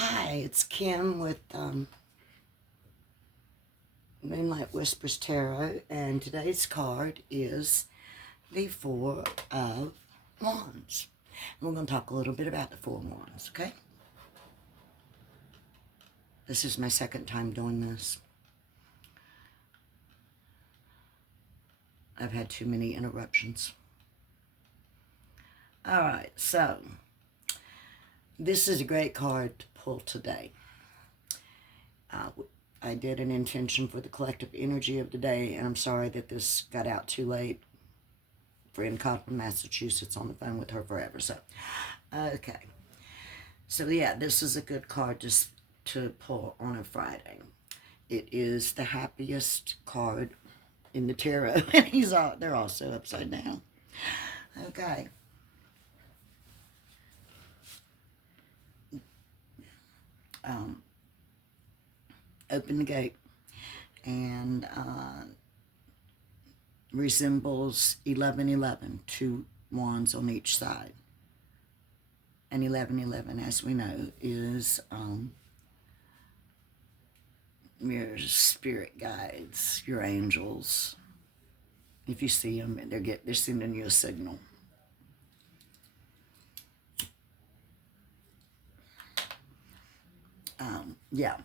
Hi, it's Kim with Moonlight Whispers Tarot, and today's card is the Four of Wands. And we're going to talk a little bit about the Four of Wands, okay? This is my second time doing this. I've had too many interruptions. All right, so this is a great card to pull today. I did an intention for the collective energy of the day, and I'm sorry that this got out too late. Friend called from Massachusetts on the phone with her forever. So, okay. So, yeah, this is a good card to pull on a Friday. It is the happiest card in the tarot, and they're also upside down. Okay. Open the gate, and resembles 1111, two wands on each side. And 1111, as we know, is your spirit guides, your angels. If you see them, they're sending you a signal. Yeah.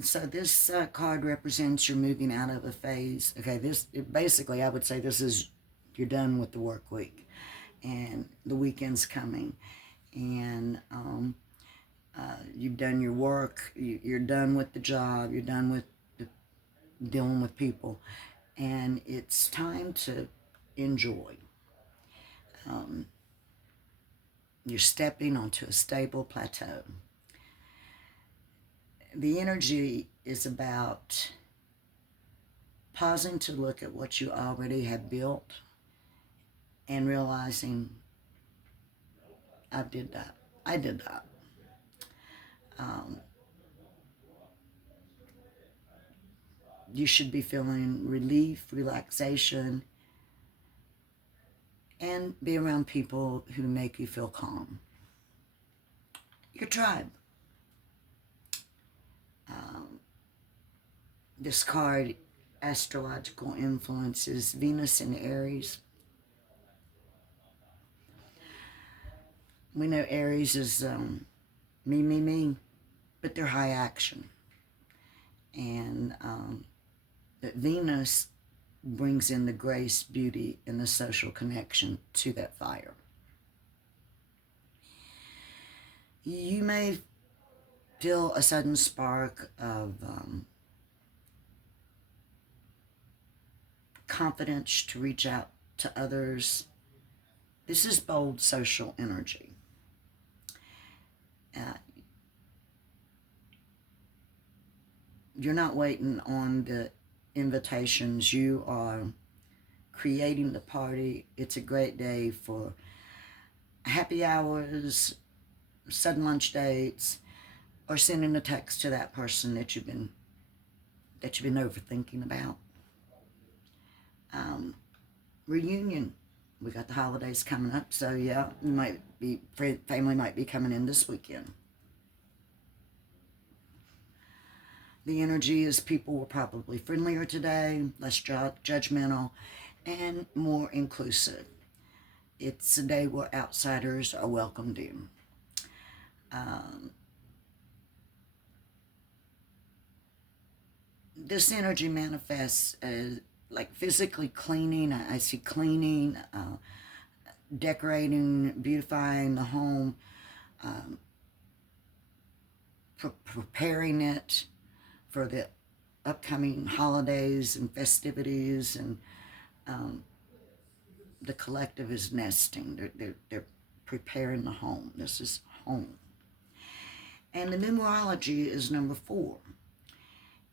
So this card represents you're moving out of a phase. Okay, basically, I would say this is you're done with the work week, and the weekend's coming, and you've done your work. You're done with the job. You're done with dealing with people, and it's time to enjoy. You're stepping onto a stable plateau. The energy is about pausing to look at what you already have built and realizing, I did that. You should be feeling relief, relaxation, and be around people who make you feel calm. Your tribe. This card, astrological influences, Venus in Aries. We know Aries is me, but they're high action. And that Venus brings in the grace, beauty, and the social connection to that fire. You may feel a sudden spark of confidence to reach out to others. This is bold social energy. You're not waiting on the invitations. You are creating the party. It's a great day for happy hours, sudden lunch dates, or sending a text to that person that you've been overthinking about. Reunion. We got the holidays coming up, so yeah, family might be coming in this weekend. The energy is people were probably friendlier today, less judgmental, and more inclusive. It's a day where outsiders are welcomed in. This energy manifests as like physically cleaning. I see cleaning, decorating, beautifying the home, preparing it for the upcoming holidays and festivities, and the collective is nesting. They're preparing the home. This is home. And the numerology is number 4.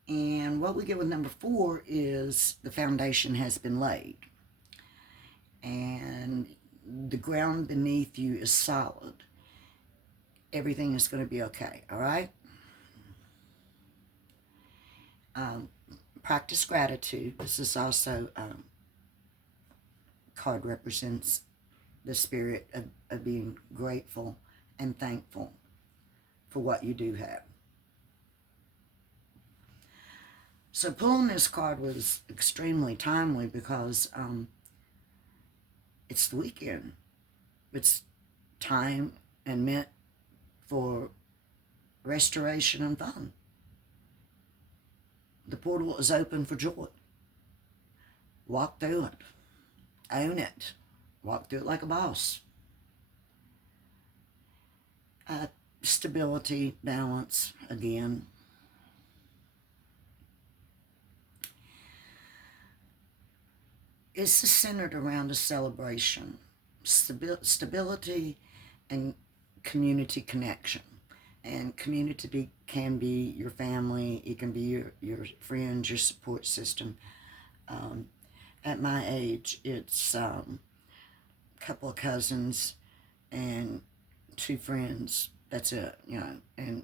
And what we get with number 4 is the foundation has been laid. And the ground beneath you is solid. Everything is going to be okay, all right? Practice gratitude. This is also, card represents the spirit of being grateful and thankful for what you do have. So pulling this card was extremely timely because it's the weekend. It's time and meant for restoration and fun. The portal is open for joy. Walk through it. Own it. Walk through it like a boss. Stability, balance, again. It's centered around a celebration, stability, and community connection. And community can be your family, it can be your friends, your support system. At my age, it's a couple of cousins and 2 friends. That's it, you know. And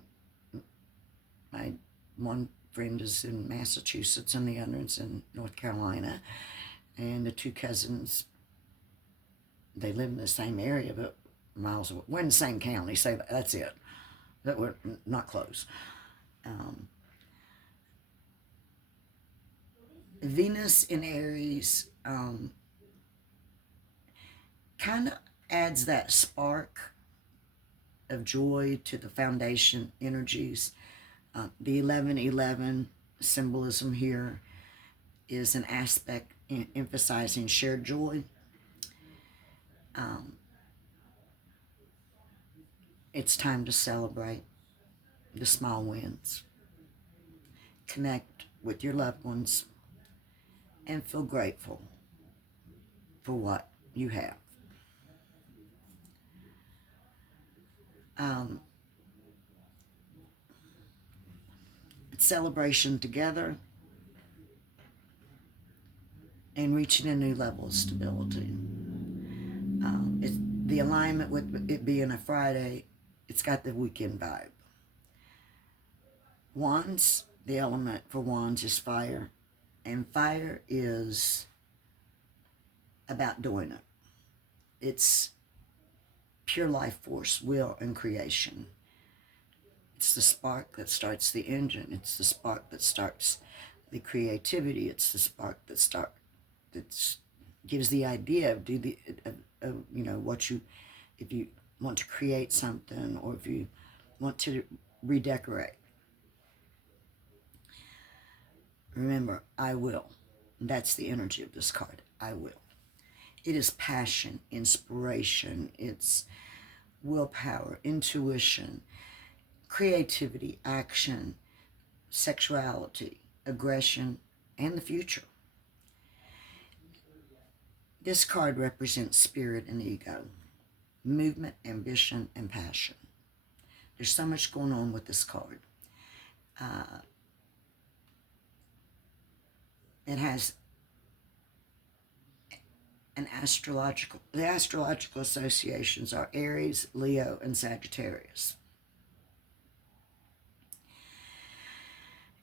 my one friend is in Massachusetts and the other is in North Carolina. And the 2 cousins, they live in the same area, but miles away. We're in the same county, so that's it. That we're not close. Venus in Aries kind of adds that spark of joy to the foundation energies. The 1111 symbolism here is an aspect emphasizing shared joy. It's time to celebrate the small wins, connect with your loved ones, and feel grateful for what you have. It's celebration together and reaching a new level of stability. It's the alignment with it being a Friday. It's got the weekend vibe. Wands, the element for wands is fire. And fire is about doing it. It's pure life force, will, and creation. It's the spark that starts the engine. It's the spark that starts the creativity. It's the spark that gives the idea of you know, what you, if you want to create something or if you want to redecorate. Remember, I will. That's the energy of this card. I will. It is passion, inspiration, it's willpower, intuition, creativity, action, sexuality, aggression, and the future. This card represents spirit and ego, movement, ambition, and passion. There's so much going on with this card. It has the astrological associations are Aries, Leo, and Sagittarius.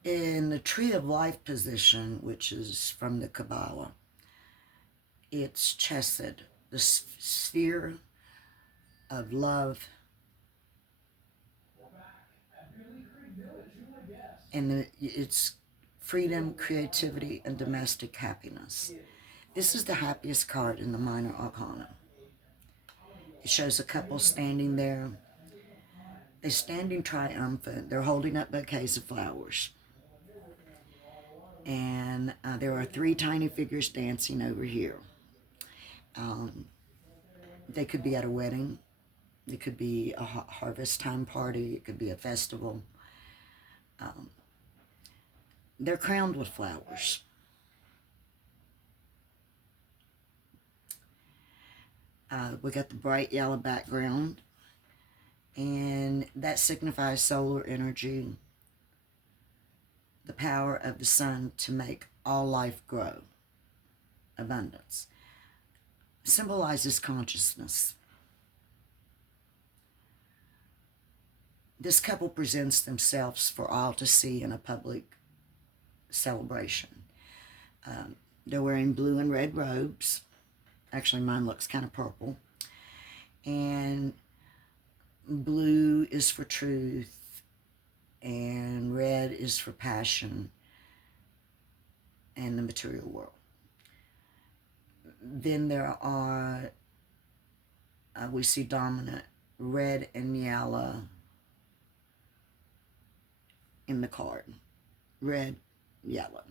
In the Tree of Life position, which is from the Kabbalah, it's Chesed, the sphere of love, and it's freedom, creativity, and domestic happiness. This is the happiest card in the Minor Arcana. It shows a couple standing there. They're standing triumphant. They're holding up bouquets of flowers. And there are 3 tiny figures dancing over here. They could be at a wedding. It could be a harvest time party. It could be a festival. They're crowned with flowers. We got the bright yellow background, and that signifies solar energy, the power of the sun to make all life grow, abundance. Symbolizes consciousness. This couple presents themselves for all to see in a public celebration. They're wearing blue and red robes. Actually, mine looks kind of purple. And Blue is for truth, and red is for passion and the material world. Then there are, we see dominant red and yellow in the card. Red, yellow.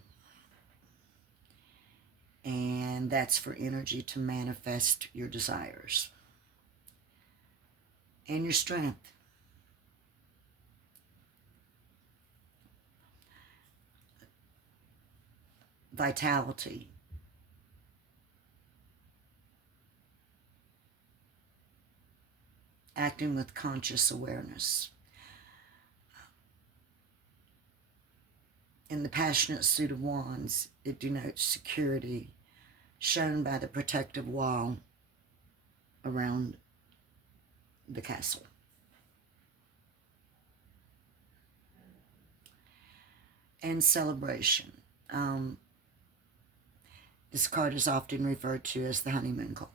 And that's for energy to manifest your desires and your strength. Vitality. Acting with conscious awareness. In the passionate suit of wands, it denotes security, shown by the protective wall around the castle. And celebration. This card is often referred to as the honeymoon card.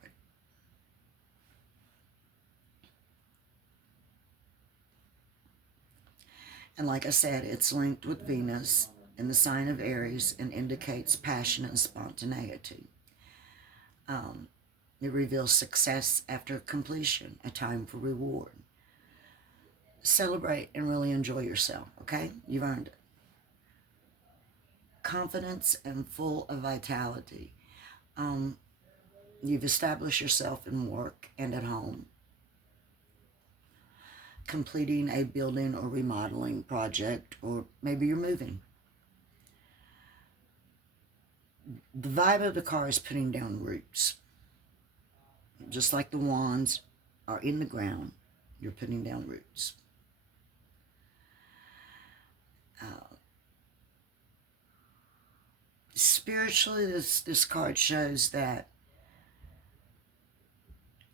And like I said, it's linked with Venus in the sign of Aries and indicates passion and spontaneity. It reveals success after completion, a time for reward. Celebrate and really enjoy yourself, okay? You've earned it. Confidence and full of vitality. You've established yourself in work and at home. Completing a building or remodeling project, or maybe you're moving. The vibe of the card is putting down roots. Just like the wands are in the ground, you're putting down roots. Spiritually, this card shows that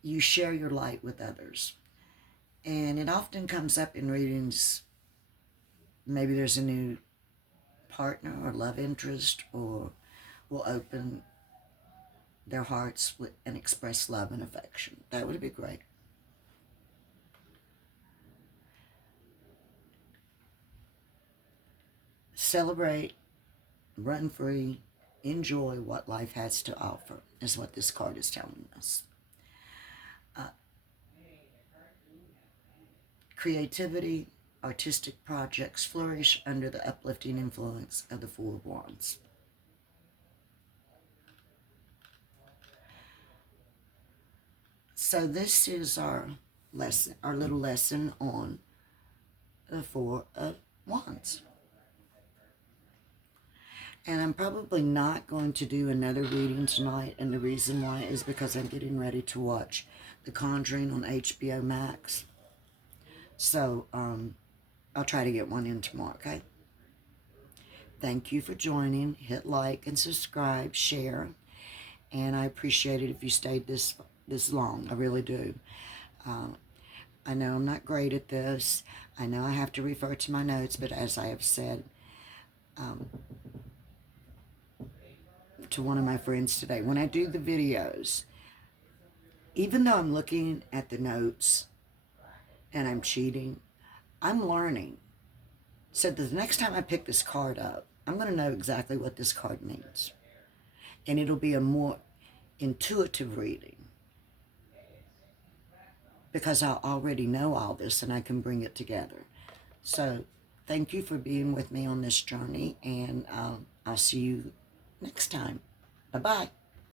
you share your light with others. And it often comes up in readings. Maybe there's a new partner or love interest, or will open their hearts and express love and affection. That would be great. Celebrate, run free, enjoy what life has to offer, is what this card is telling us. Creativity, artistic projects flourish under the uplifting influence of the Four of Wands. So this is our lesson, our little lesson on the Four of Wands. And I'm probably not going to do another reading tonight, and the reason why is because I'm getting ready to watch The Conjuring on HBO Max. So I'll try to get one in tomorrow, okay? Thank you for joining. Hit like and subscribe, share, and I appreciate it if you stayed this long. I really do. I know I'm not great at this. I know I have to refer to my notes, but as I have said to one of my friends today, when I do the videos, even though I'm looking at the notes and I'm cheating, I'm learning. So the next time I pick this card up, I'm going to know exactly what this card means. And it'll be a more intuitive reading, because I already know all this and I can bring it together. So thank you for being with me on this journey, and I'll see you next time. Bye-bye.